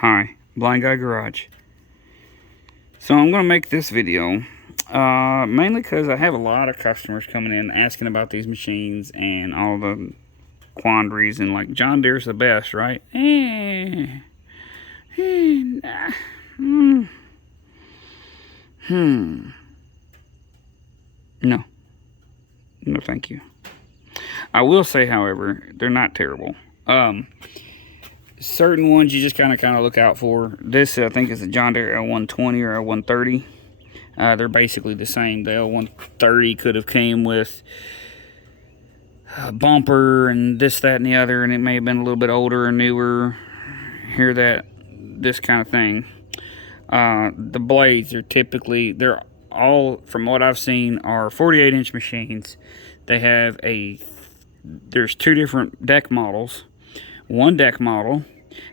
Hi, Blind Guy Garage. So I'm going to make this video mainly because I have a lot of customers coming in asking about these machines and all the quandaries, and like, John Deere's the best, right? Nah. No. No, thank you. I will say, however, they're not terrible. Certain ones you just kind of look out for. This, I think, is a John Deere L120 or L130. They're basically the same. The L130 could have came with a bumper and this, that, and the other, and it may have been a little bit older or newer. Hear that? This kind of thing. The blades are typically, they're all, from what I've seen, are 48-inch machines. They have there's two different deck models. One deck model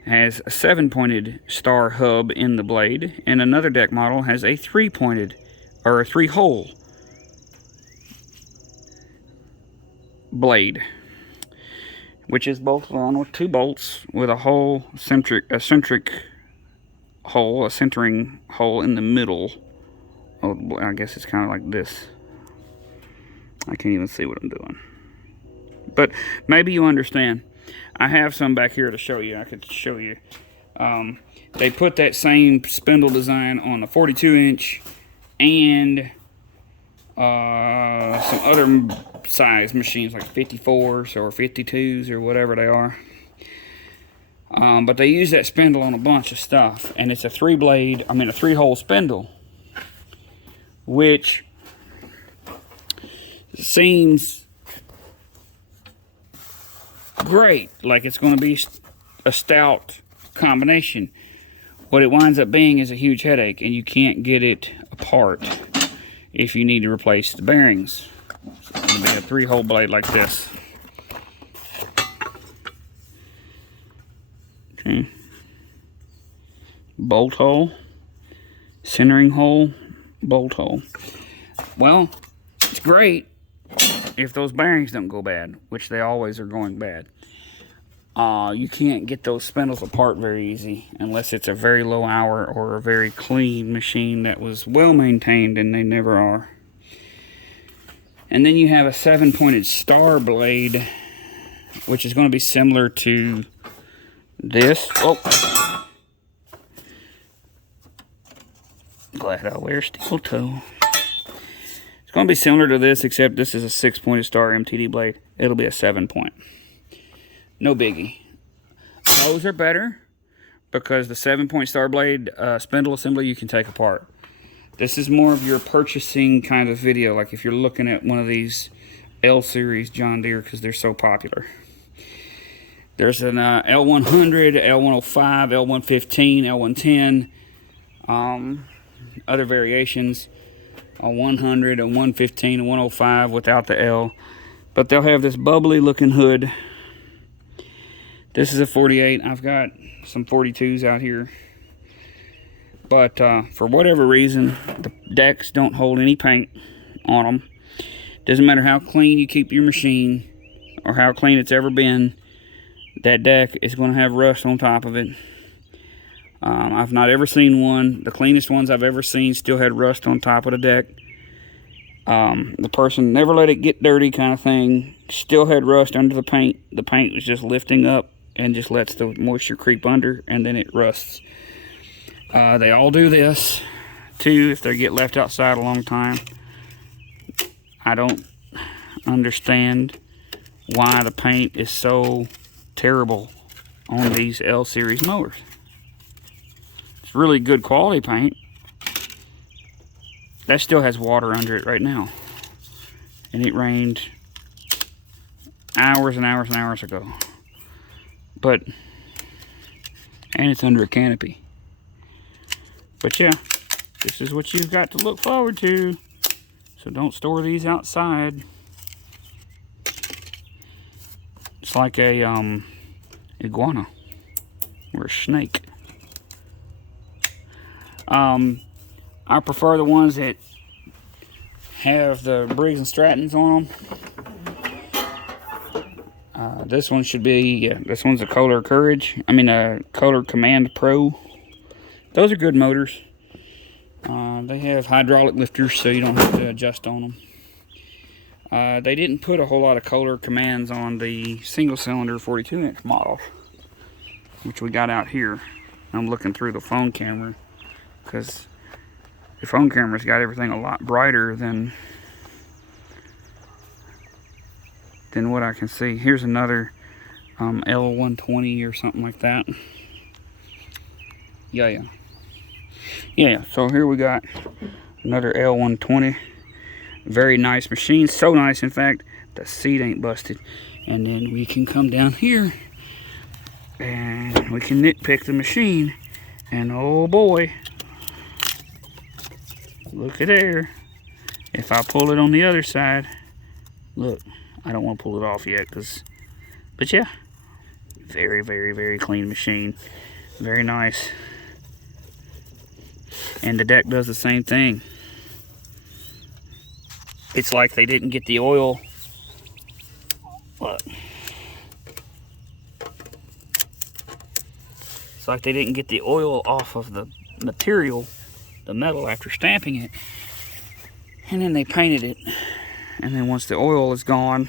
has a 7-pointed star hub in the blade, and another deck model has a 3-pointed, or a 3-hole blade, which is both on with 2 bolts with a hole, a centering hole in the middle. Oh, I guess it's kind of like this. I can't even see what I'm doing, but maybe you understand. I have some back here to show you. I could show you. They put that same spindle design on the 42-inch and some other size machines like 54s or 52s or whatever they are. But they use that spindle on a bunch of stuff, and it's a 3-hole spindle, which seems great, like it's going to be a stout combination. What it winds up being is a huge headache, and you can't get it apart if you need to replace the bearings. So it's going to be a 3-hole blade like this. Okay. Bolt hole, centering hole, bolt hole. Well, it's great if those bearings don't go bad, which they always are going bad. You can't get those spindles apart very easy unless it's a very low hour or a very clean machine that was well maintained, and they never are. And then you have a 7-pointed star blade, which is going to be similar to this. Oh, glad I wear steel toe. It's going to be similar to this, except this is a 6-pointed star MTD blade. It'll be a 7-point. No biggie. Those are better because the 7-point star blade spindle assembly you can take apart. This is more of your purchasing kind of video, like if you're looking at one of these L series John Deere, because they're so popular. There's an L100, L105, L115, L110, other variations. A 100, a 115, a 105 without the L. But they'll have this bubbly looking hood. This is a 48. I've got some 42s out here. But for whatever reason, the decks don't hold any paint on them. Doesn't matter how clean you keep your machine or how clean it's ever been, that deck is going to have rust on top of it. I've not ever seen one. The cleanest ones I've ever seen still had rust on top of the deck. The person never let it get dirty kind of thing. Still had rust under the paint. The paint was just lifting up and just lets the moisture creep under, and then it rusts. They all do this too if they get left outside a long time. I don't understand why the paint is so terrible on these L series mowers. It's really good quality paint. That still has water under it right now, and it rained hours and hours and hours ago. And it's under a canopy. But yeah, this is what you've got to look forward to. So don't store these outside. It's like a iguana or a snake. I prefer the ones that have the Briggs and Strattons on them. This one should be, yeah, this one's a Kohler Courage. I mean, a Kohler Command Pro. Those are good motors. They have hydraulic lifters, so you don't have to adjust on them. They didn't put a whole lot of Kohler commands on the single-cylinder 42-inch model, which we got out here. I'm looking through the phone camera, because the phone camera's got everything a lot brighter than what I can see. Here's another L120 or something like that. Yeah. So here we got another L120. Very nice machine. So nice, in fact, the seat ain't busted. And then we can come down here and we can nitpick the machine. And oh boy, look at there. If I pull it on the other side, look, I don't want to pull it off yet, but yeah, very, very, very clean machine. Very nice. And the deck does the same thing. It's like they didn't get the oil. Look. It's like they didn't get the oil off of the material, the metal, after stamping it. And then they painted it. And then once the oil is gone,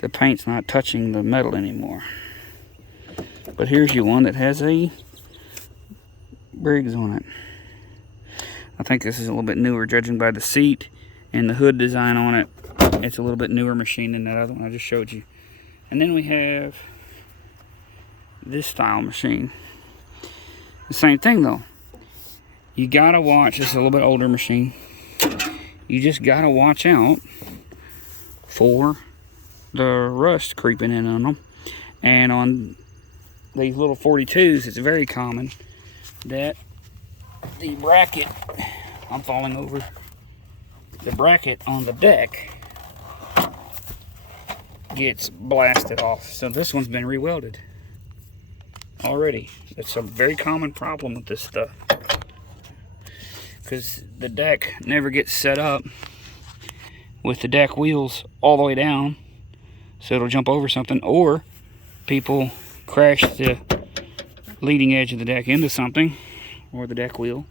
the paint's not touching the metal anymore. But here's your one that has a Briggs on it. I think this is a little bit newer, judging by the seat and the hood design on it. It's a little bit newer machine than that other one I just showed you. And then we have this style machine. The same thing though. You gotta watch. This is a little bit older machine. You just gotta watch out for the rust creeping in on them. And on these little 42s, it's very common that the bracket, I'm falling over, the bracket on the deck gets blasted off. So this one's been rewelded already. It's a very common problem with this stuff, because the deck never gets set up with the deck wheels all the way down, so it'll jump over something, or people crash the leading edge of the deck into something, or the deck wheel,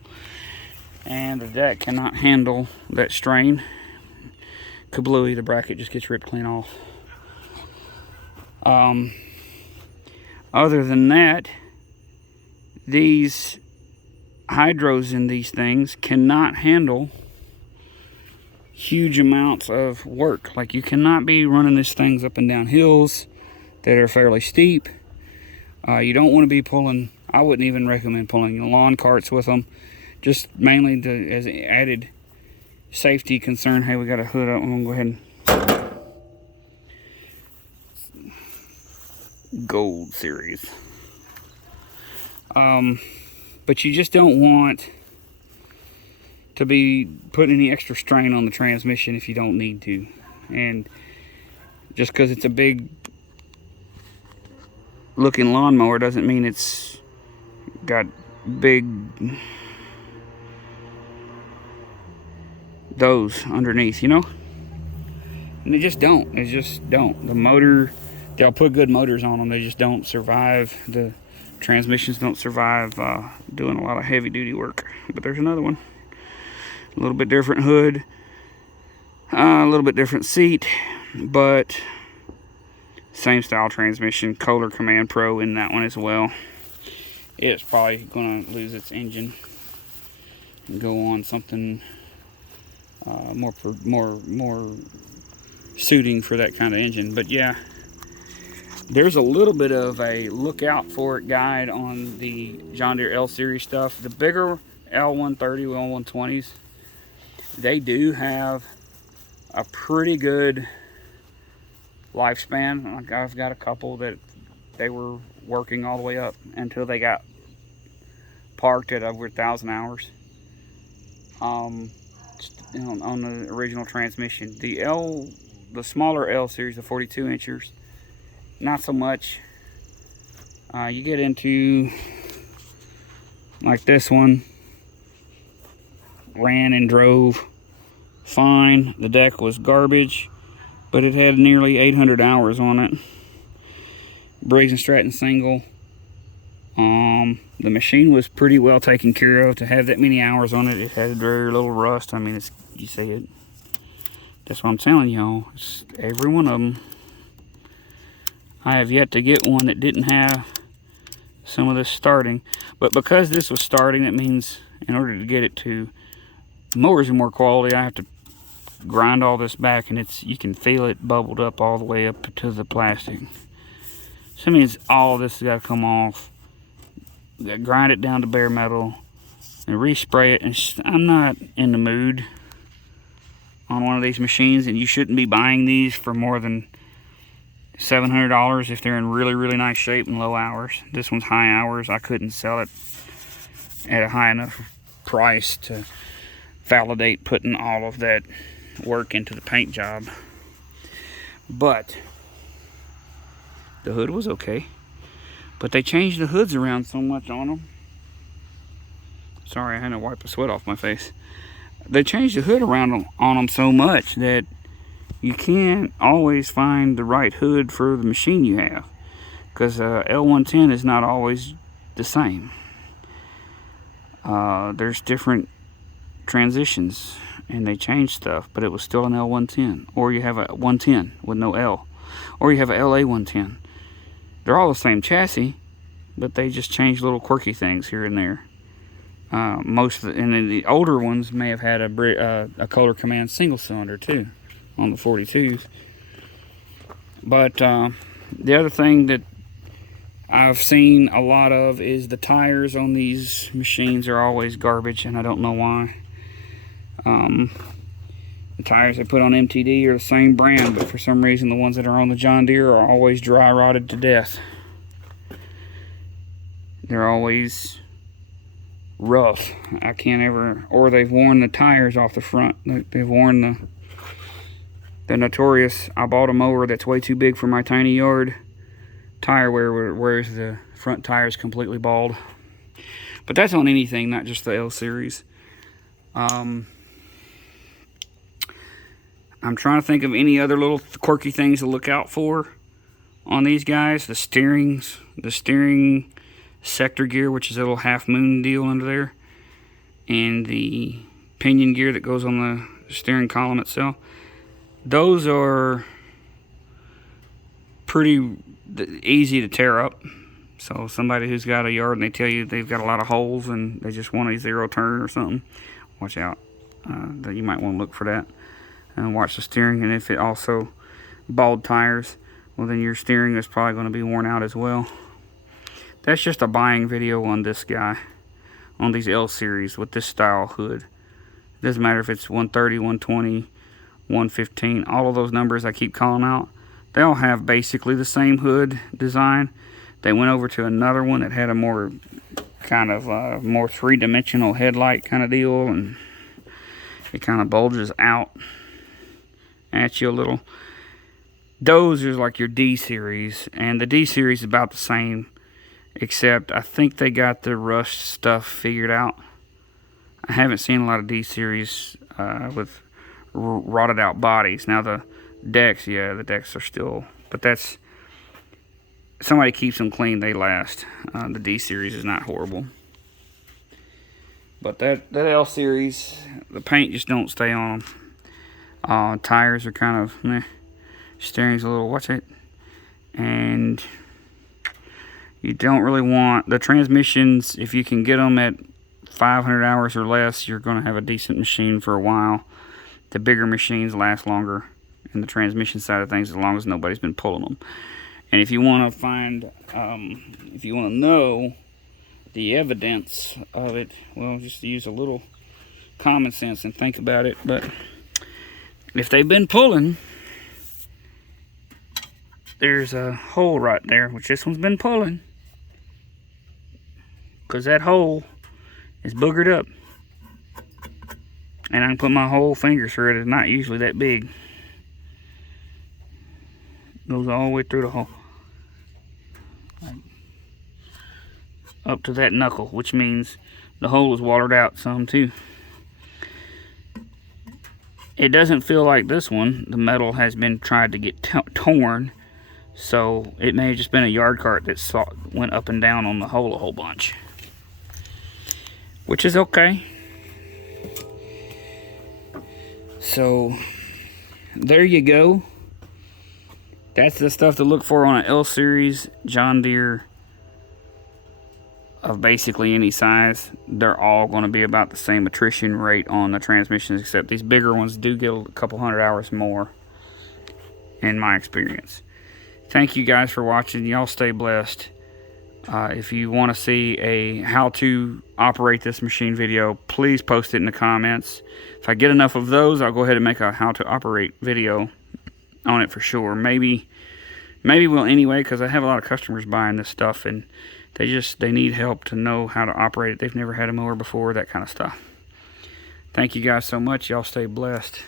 and the deck cannot handle that strain. Kablooey, the bracket just gets ripped clean off. Other than that, these hydros in these things cannot handle huge amounts of work. Like, you cannot be running these things up and down hills that are fairly steep. You don't want to be pulling, I wouldn't even recommend pulling lawn carts with them, just mainly as an added safety concern. Hey, we got a hood up. I'm gonna go ahead and Gold Series. But you just don't want to be putting any extra strain on the transmission if you don't need to. And just because it's a big looking lawnmower doesn't mean it's got big those underneath, you know? And they just don't. They just don't. The motor, they'll put good motors on them, they just don't survive. The transmissions don't survive doing a lot of heavy duty work. But there's another one. A little bit different hood, a little bit different seat, but same style transmission. Kohler Command Pro in that one as well. It's probably going to lose its engine and go on something more suiting for that kind of engine. But yeah, there's a little bit of a look out for it guide on the John Deere L Series stuff. The bigger L130, L120s, they do have a pretty good lifespan. Like, I've got a couple that they were working all the way up until they got parked at over 1,000 hours on the original transmission. The smaller L Series, the 42 inchers, not so much. You get into like this one, ran and drove fine. The deck was garbage. but it had nearly 800 hours on it. Briggs & Stratton single. The machine was pretty well taken care of to have that many hours on it. It had very little rust. I mean, you see it. That's what I'm telling y'all. It's every one of them. I have yet to get one that didn't have some of this starting. But because this was starting, that means in order to get it to mowers of more quality, I have to grind all this back, and you can feel it bubbled up all the way up to the plastic. So that means all this has got to come off. You got to grind it down to bare metal and respray it. And I'm not in the mood on one of these machines, and you shouldn't be buying these for more than $700 if they're in really, really nice shape and low hours. This one's high hours. I couldn't sell it at a high enough price to validate putting all of that work into the paint job. But the hood was okay. But they changed the hoods around so much on them. Sorry, I had to wipe the sweat off my face. They changed the hood around on them so much that you can't always find the right hood for the machine you have, because L110 is not always the same. There's different transitions and they changed stuff, but it was still an L110. Or you have a 110 with no L, or you have a LA 110. They're all the same chassis, but they just changed little quirky things here and there. And then the older ones may have had a Color Command single cylinder too on the 42s. But the other thing that I've seen a lot of is the tires on these machines are always garbage, and I don't know why. The tires they put on MTD are the same brand, but for some reason the ones that are on the John Deere are always dry rotted to death. They're always rough. I can't ever, or they've worn the tires off the front. They've worn the notorious, I bought a mower that's way too big for my tiny yard tire whereas the front tire is completely bald. But that's on anything, not just the L series. I'm trying to think of any other little quirky things to look out for on these guys. The steering sector gear, which is a little half moon deal under there, and the pinion gear that goes on the steering column itself. Those are pretty easy to tear up. So somebody who's got a yard and they tell you they've got a lot of holes and they just want a zero turn or something, watch out. That you might want to look for that. And watch the steering, and if it also bald tires, well then your steering is probably going to be worn out as well. That's just a buying video on this guy, on these L series with this style hood. It doesn't matter if it's 130, 120, 115, all of those numbers I keep calling out, they all have basically the same hood design. They went over to another one that had a more kind of more three-dimensional headlight kind of deal, and it kind of bulges out at you a little. Those are like your D series, and the D series is about the same, except I think they got the rust stuff figured out. I haven't seen a lot of D series with rotted out bodies. Now the decks, yeah, the decks are still, but that's, somebody keeps them clean, they last. The D series is not horrible, but that L series, the paint just don't stay on them. Tires are kind of meh. Steering's a little, watch it, and you don't really want the transmissions. If you can get them at 500 hours or less, you're going to have a decent machine for a while. The bigger machines last longer in the transmission side of things, as long as nobody's been pulling them. And if you want to find, if you want to know the evidence of it, well, just use a little common sense and think about it. But if they've been pulling, there's a hole right there, which this one's been pulling, because that hole is boogered up. And I can put my whole finger through it. It's not usually that big. Goes all the way through the hole. Like up to that knuckle, which means the hole is watered out some too. It doesn't feel like this one. The metal has been tried to get torn, so it may have just been a yard cart that went up and down on the hole a whole bunch, which is okay. So there you go. That's the stuff to look for on an L series John Deere of basically any size. They're all going to be about the same attrition rate on the transmissions, except these bigger ones do get a couple hundred hours more in my experience. Thank you guys for watching. Y'all stay blessed. If you want to see a how to operate this machine video, please post it in the comments. If I get enough of those, I'll go ahead and make a how to operate video on it for sure. Maybe we'll anyway, because I have a lot of customers buying this stuff and they need help to know how to operate it. They've never had a mower before, that kind of stuff. Thank you guys so much. Y'all stay blessed.